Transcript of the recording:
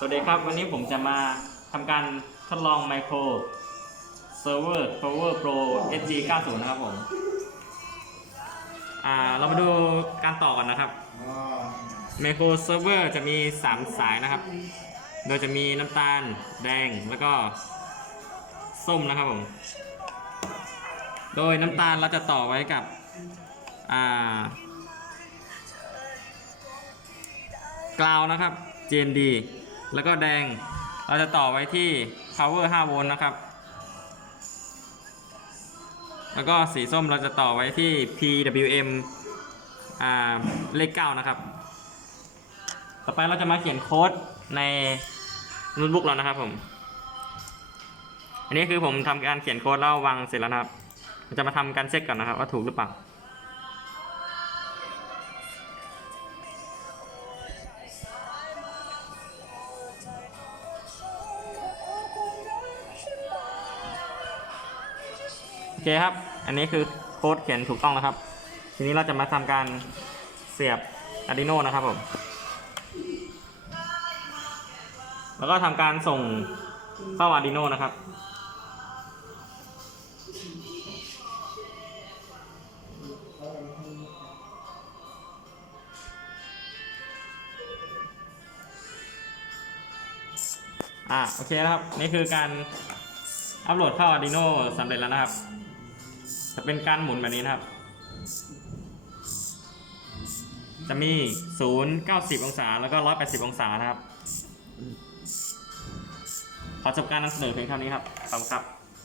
สวัสดีครับ วันนี้ผมจะมาทำการทดลองไมโครเซิร์ฟเวอร์ Power Pro SG 90นะครับผม อ่า เรามาดูการต่อกันนะครับไมโครเซิร์ฟเวอร์จะมี 3 สายนะครับ โดยจะมีน้ำตาลแดงแล้วก็ส้มนะครับผม โดยน้ำตาลเราจะต่อไว้กับ อ่ากราวนะครับ GND แล้วก็แดงเราจะต่อไว้ที่ power 5 โวลต์นะครับ แล้วก็สีส้มเราจะต่อไว้ที่ PWM อ่าเลข 9 นะครับ ต่อไปเราจะมาเขียนโค้ดในโน้ตบุ๊กเรานะครับผม อันนี้คือผมทำการเขียนโค้ดแล้ววางเสร็จแล้วนะครับเราจะมาทำการเช็คก่อนนะครับว่าถูกหรือเปล่า อเคครับ อันนี้คือโค้ดเขียนถูกต้องแล้วครับ ทีนี้เราจะมาทำการเสียบ Arduino นะครับผม แล้วก็ทำการส่งเข้า Arduino นะครับอ่าโอเคนะครับ นี่คือการอัปโหลดเข้า Arduino สำเร็จแล้วนะครับ จะเป็นการหมุนแบบนี้นะครับ จะมี 0 90 องศา แล้วก็ 180 องศานะครับ ขอจบการนำเสนอเพียงเท่านี้ครับขอบคุณครับ